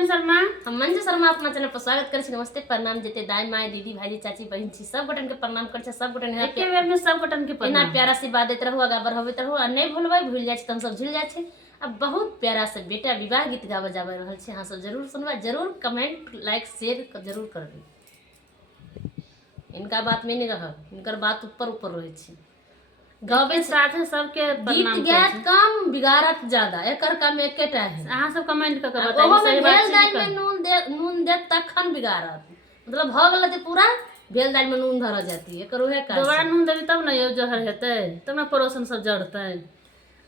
किरण शर्मा। हम मंजू शर्मा अपना चैनल पर स्वागत करे छी। नमस्ते प्रणाम जेते दाई माय दीदी भाईजी चाची बहन छी सब गोटन के प्रणाम करे छी। सब गोटन एके बेर में सब गोटन के इना प्रणाम। प्यारा सी बात देत रहू, आगा बढ़ाबैत रहू आ नहीं भूलबै, भूल जाय छी त हम सब झूल जाय छी। अब बहुत प्यारा से बेटा विवाह गीत गावे जावे रहल छै, अहाँ सब जरूर सुनबा, जरूर कमेंट लाइक शेयर जरूर करबै। इनका बात में नहीं रहब, इनकर बात ऊपर ऊपर रहे छै। गावे साथे सबके गीत प्रणाम गात कम बिगाड़त ज्यादा, एकर काम एकेटा है। अहाँ सब कमेंट क के ओहो बताइए सही में बात भेल दाल छै में नून दे तखन बिगाड़त, मतलब भ गेल त पूरा भेल दाल में नून धर जाती है, एकर उहे काज दोबारा छै। नून देबी तब न यो जहर हेतै, तब न पड़ोसन सब जड़तै।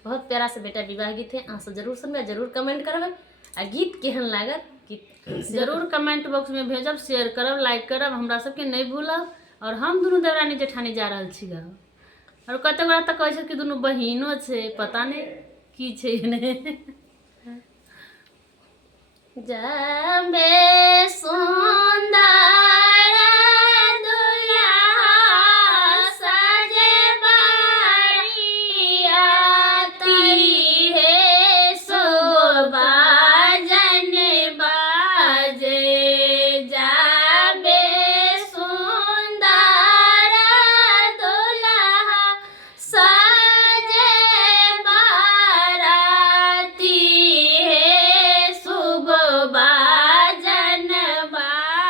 बहुत प्यारा से बेटा विवाह गीत है, अहाँ सब जरूर सुनबे, जरूर कमेंट करबे आ गीत केहन लागत गीत जरूर कमेंट बॉक्स में भेजब, शेयर करब, लाइक करब, हमरा सबके नहीं भूलब। और हम दुनू देवरानी जेठानी जा रहल छी गाँव। और कते गोरा तक कहै छै कि दुनू बहिनो छै, पता नहीं की छै ने। जाबे सुंदर दुल्हा सजे बारियाती है, शोभा जन बाजे। जाबे सुंदर दुल्हा सजे बाराती है, शुभ बाजन बाजे।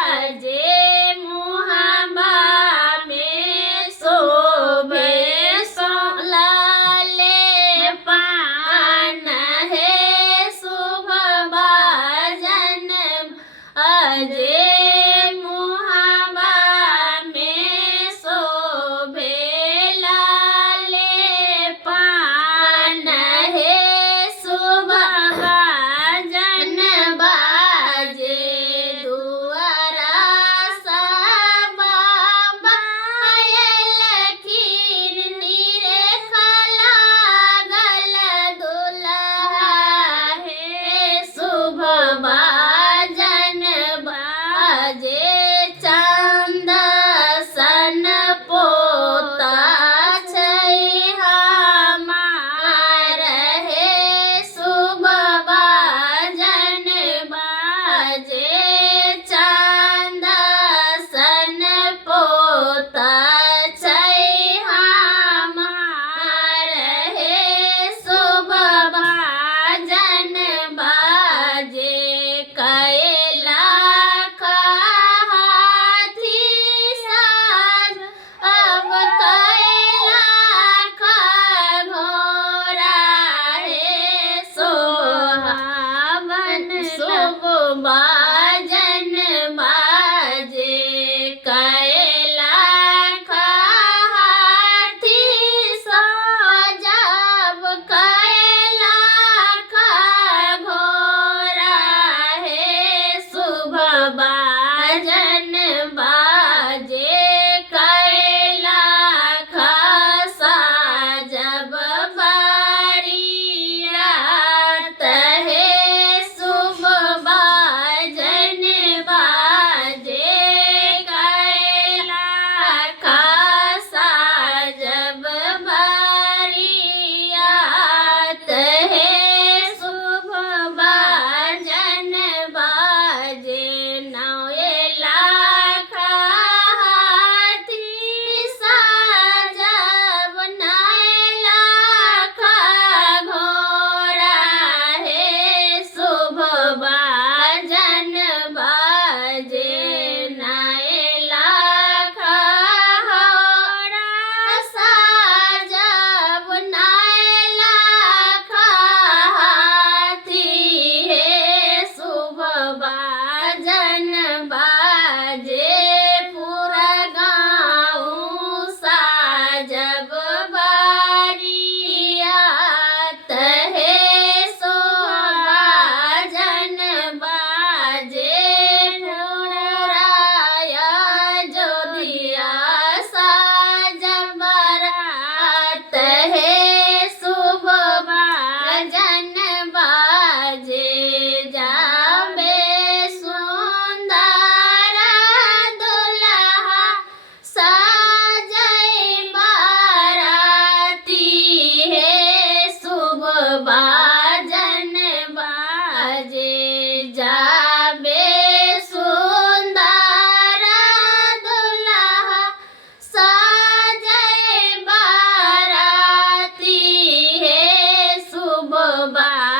बा